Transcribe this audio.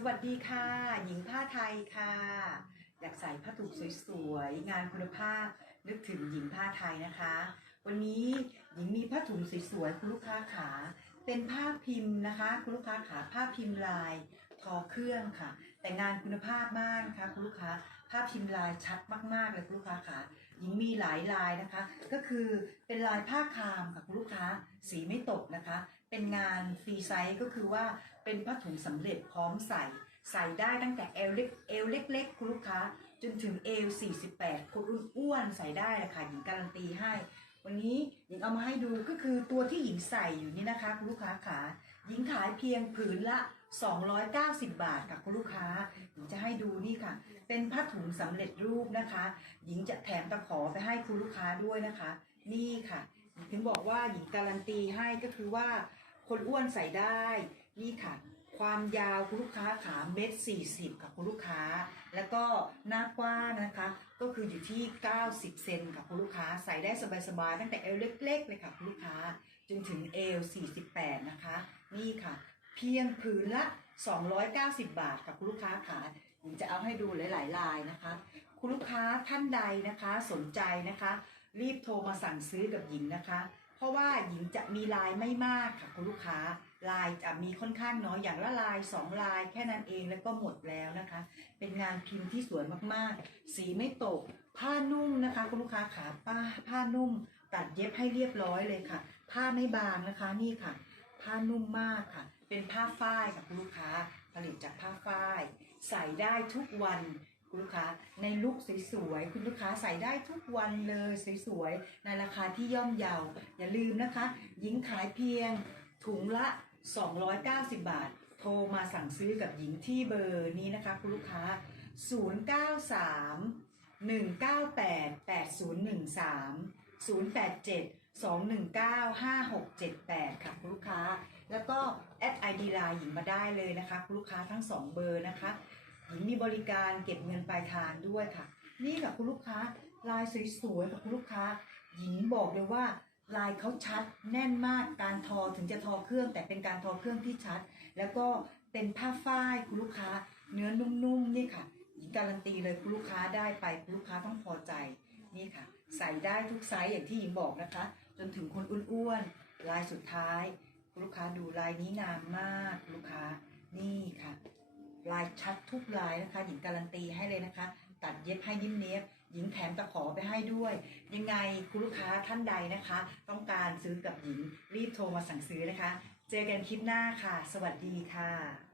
สวัสดีค่ะ หญิงผ้าไทยค่ะ อยากใส่ผ้าถุงสวยๆ งานคุณภาพนึกถึงหญิงผ้าไทยนะคะ วันนี้หญิงมีผ้าถุงสวยๆคุณลูกค้าขาเป็นผ้าพิมพ์นะคะคุณลูกค้าขาผ้าพิมพ์ลายทอเครื่องค่ะ แต่งานคุณภาพมากนะคะคุณลูกค้าภาพิมพ์ลายชัดมากๆเลยคุณลูกค้าขา หญิงมีหลายลายนะคะ ก็คือเป็นลายผ้าคามค่ะคุณลูกค้าสีไม่ตกนะคะ เป็นงานฟรีไซส์ก็คือว่าเป็นผ้าถุงสำเร็จพร้อมใส่ใส่ได้ตั้งแต่เอวเล็กเอวเล็กๆคุณลูกค้า จนถึงเอว48คนอ้วนๆใส่ได้เลยค่ะหญิงการันตีให้ วันนี้หญิงเอามาให้ดูก็คือตัวที่หญิงใส่อยู่นี่นะคะคุณลูกค้าขาหญิงขายเพียงผืนละ 290 บาทค่ะคุณลูกค้าหญิงจะให้ดูนี่ค่ะ เป็นผ้าถุงสำเร็จรูปนะคะ หญิงจะแถมตะขอไปให้คุณลูกค้าด้วยนะคะ นี่ค่ะหญิงถึงบอกว่าหญิงการันตีให้ก็คือว่าคนอ้วนใส่ได้นี่ค่ะ ความยาวคุณลูกค้าขาเมตรสี่สิบค่ะคุณลูกค้า แล้วก็หน้ากว้างนะคะ ก็คืออยู่ที่ 90 เซนค่ะคุณลูกค้าใส่ได้สบายๆตั้งแต่เอวเล็กๆเลยค่ะคุณลูกค้าจนถึงเอว48 นะคะ นี่ค่ะ เพียงผืนละ 290 บาทค่ะคุณลูกค้าขาหญิงจะเอาให้ดูหลายๆลายนะคะ คุณลูกค้าท่านใดนะคะสนใจนะคะ รีบโทรมาสั่งซื้อกับหญิงนะคะ เพราะว่าหญิงจะมีลายไม่มากค่ะคุณลูกค้าลายจะมีค่อนข้างน้อยอย่างละลายสองลายแค่นั้นเองแล้วก็หมดแล้วนะคะ เป็นงานพิมพ์ที่สวยมากๆ สีไม่ตก ผ้านุ่มนะคะ คุณลูกค้าขาป้าผ้านุ่ม ตัดเย็บให้เรียบร้อยเลยค่ะ ผ้าไม่บางนะคะนี่ค่ะ ผ้านุ่มมากค่ะ เป็นผ้าฝ้ายค่ะคุณลูกค้า ผลิตจากผ้าฝ้าย ใส่ได้ทุกวัน คุณลูกค้าในลุคสวยๆ คุณลูกค้าใส่ได้ทุกวันเลยสวยๆ ในราคาที่ย่อมเยา อย่าลืมนะคะ หญิงขายเพียงถุงละ 290 บาท โทรมาสั่งซื้อกับหญิงที่เบอร์นี้นะคะ คุณลูกค้า 093 198 8013 087 219 5678 ค่ะคุณลูกค้า แล้วก็แอดไอดีไลน์หญิงมาได้เลยนะคะ คุณลูกค้าทั้ง 2 เบอร์นะคะ หญิงมีบริการเก็บเงินปลายทางด้วยค่ะ นี่ค่ะคุณลูกค้าลายสวยๆค่ะคุณลูกค้า หญิงบอกเลยว่าลายเขาชัดแน่นมากการทอถึงจะทอเครื่อง แต่เป็นการทอเครื่องที่ชัด แล้วก็เป็นผ้าฝ้ายคุณลูกค้า เนื้อนุ่มๆนี่ค่ะหญิงการันตีเลยคุณลูกค้าได้ไปคุณลูกค้าต้องพอใจนี่ค่ะ ใส่ได้ทุกไซส์อย่างที่หญิงบอกนะคะ จนถึงคนอ้วนๆลายสุดท้าย คุณลูกค้าดูลายนี้งามมากคุณลูกค้านี่ค่ะ ลายชัดทุกลายนะคะ หญิงการันตีให้เลยนะคะ ตัดเย็บให้นิ่มเนียบหญิงแถมตะขอไปให้ด้วย ยังไงคุณลูกค้าท่านใดนะคะ ต้องการซื้อกับหญิงรีบโทรมาสั่งซื้อนะคะ เจอกันคลิปหน้าค่ะ สวัสดีค่ะ